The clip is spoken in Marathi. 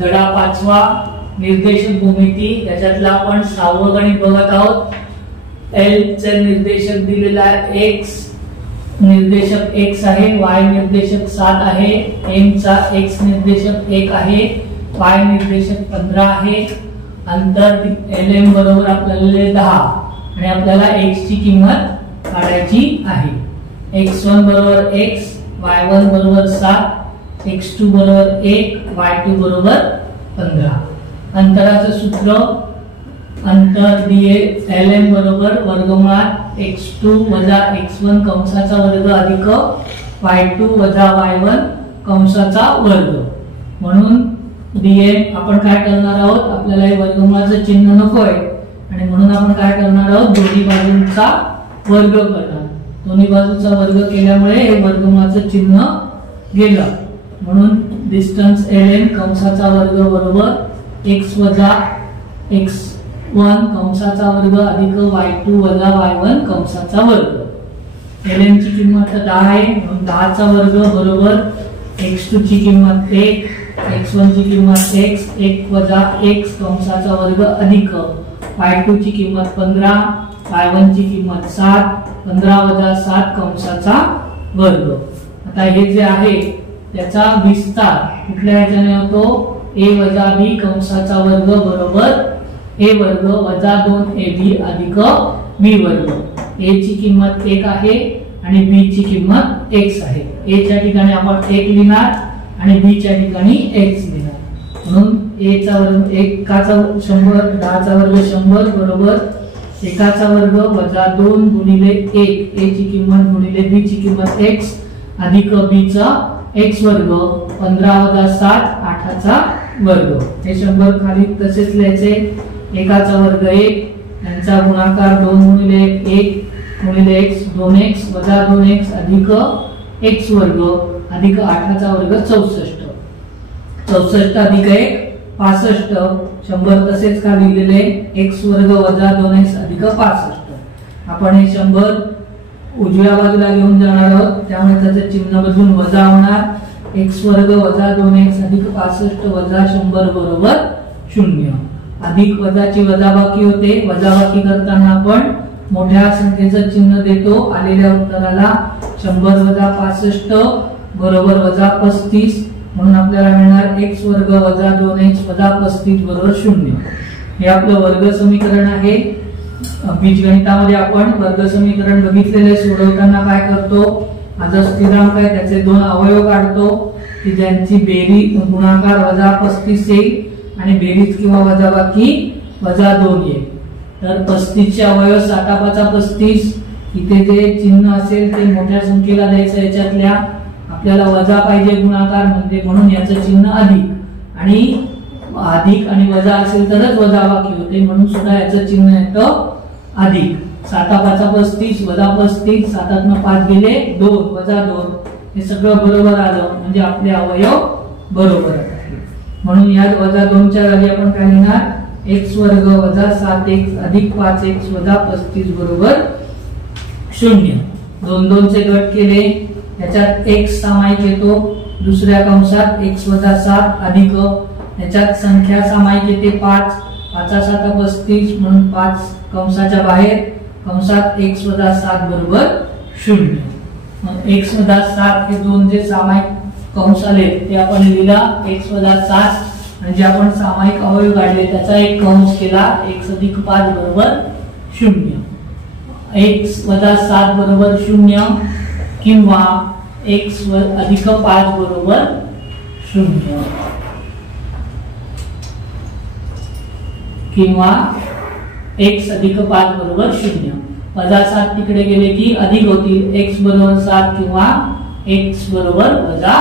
धडा 5वा निर्देशक भूमिती, याच्यातला आपण 6वं गणित बघत आहोत। एल चे निर्देशक दिलेला आहे x, निर्देशक x आहे, y निर्देशक 7 आहे, m चा x निर्देशक 1 आहे, y निर्देशक 15 आहे, अंतर lm बरोबर आपल्याला 10 आणि आपल्याला x ची किंमत काढायची आहे। x1 बरोबर x, y1 बरोबर 7, x2 बरोबर 1, y2 बरोबर 15। अंतराचं सूत्र अंतर lm बरोबर वर्गमुळात x2 वजा x1 कंसाचा वर्ग अधिक y2 वजा y1 कंसाचा वर्ग। म्हणून dm आपण काय करणार आहोत, आपल्याला हे वर्गमुळाचं चिन्ह नकोय आणि म्हणून आपण काय करणार आहोत, दोन्ही बाजूंचा वर्ग करणार। दोन्ही बाजूचा वर्ग केल्यामुळे हे वर्गमुळाचं चिन्ह गेलं, म्हणून डिस्टन्स lm कंसाचा वर्ग बरोबर x वजा x1 कंसाचा वर्ग अधिक y2 वजा y1 कंसाचा वर्ग। lm ची किंमत 10 आहे, म्हणून 10 चा वर्ग बरोबर x2 ची किंमत 1, x1 ची किंमत x, 1 वजा x कंसाचा वर्ग अधिक y2 ची किंमत 15, y1 ची किंमत 7, 15 वजा 7 कंसाचा वर्ग। आता हे जे आहे त्याचा विस्तार कुठल्या ह्याच्याने होतो, a वजा b कंसाचा वर्ग बरोबर a वर्ग वजा 2ab अधिक b वर्ग। a ची किंमत 1 आहे आणि b ची किंमत x आहे। a च्या ठिकाणी आपण 1 लिहिणार आणि b च्या ठिकाणी x लिहिणार, म्हणून a चा वर्ग 1 चा 100, 10 चा वर्ग 100 बरोबर 1 चा वर्ग वजा 2 गुणिले 1, a ची किंमत गुणिले b ची किंमत x अधिक b चा x वर्ग, 15 वजा 7, 8 चा वर्ग। हे 100 खाली तसेच लिहायचे, 1 चा वर्ग 1, यांचा गुणाकार 2 गुणिले 1 गुणिले x 2x वजा 2x अधिक x वर्ग अधिक 8 चा वर्ग 64, 64 अधिक 1 65, 100 तसेच खाली लिहिले, x वर्ग वजा 2x अधिक 65। आपण हे 100 उजव्या बाजूला घेऊन जाणार आहोत, त्यामुळे त्याचे चिन्ह बदलून वजा होणार, x वर्ग वजा 2x अधिक 65 वजा 100 बरोबर 0। अधिक वजाची वजाबाकी होते, वजाबाकी करताना आपण मोठ्या संख्येचं चिन्ह देतो, आलेल्या उत्तराला 100 वजा 65 बरोबर वजा 35, म्हणून आपल्याला मिळणार x वर्ग वजा 2x वजा 35 बरोबर 0। हे आपलं वर्ग समीकरण आहे। बीजगणितामध्ये आपण वर्ग समीकरण बघितलेले, सोडवताना काय करतो, हा जो स्थिरांक आहे त्याचे 2 अवयव काढतो की ज्यांची बेरीज गुणाकार वजा 35 येईल आणि बेरीज किंवा वजाबाकी वजा 2 येईल। तर 35 चे अवयव 7×5=35, इथे जे चिन्ह असेल ते मोठ्या संख्येला द्यायचं, याच्यातल्या आपल्याला वजा पाहिजे गुणाकार म्हणजे, म्हणून याचं चिन्ह अधिक, आणि अधिक आणि वजा असेल तरच वजाबाकी होते, म्हणून सुद्धा याचं चिन्ह येतं अधिक। 7×5=35 वजा 35, 7 5 गेले 2 वजा 2, हे सगळं बरोबर आलं म्हणजे आपले अवयव बरोबर आहेत। म्हणून या वजा 2 च्या जागी आपण काय लिहिणार, x वर्ग वजा 7x अधिक 5x वजा 35 बरोबर 0। 2 2 चे गट केले, याच्यात x सामायिक येतो, दुसऱ्या कंसात x वजा 7 अधिक, याच्यात संख्या सामायिक येते 5, 5×7=35 म्हणून 5 कंसाच्या बाहेर, कंसात x वजा 7 बरोबर 0। मग x वजा 7 हे 2 जे सामायिक कंस आले ते आपण लिहिला x वजा 7, आणि जे आपण सामायिक अवयव काढले त्याचा एक कंस केला, x अधिक 5 बरोबर 0। x वजा 7 बरोबर 0 किंवा x अधिक 5 बरोबर 0 किंवा x अधिक 5 बरोबर 0। वजा 7 तिकडे गेले की अधिक होतील, x बरोबर 7 किंवा x बरोबर वजा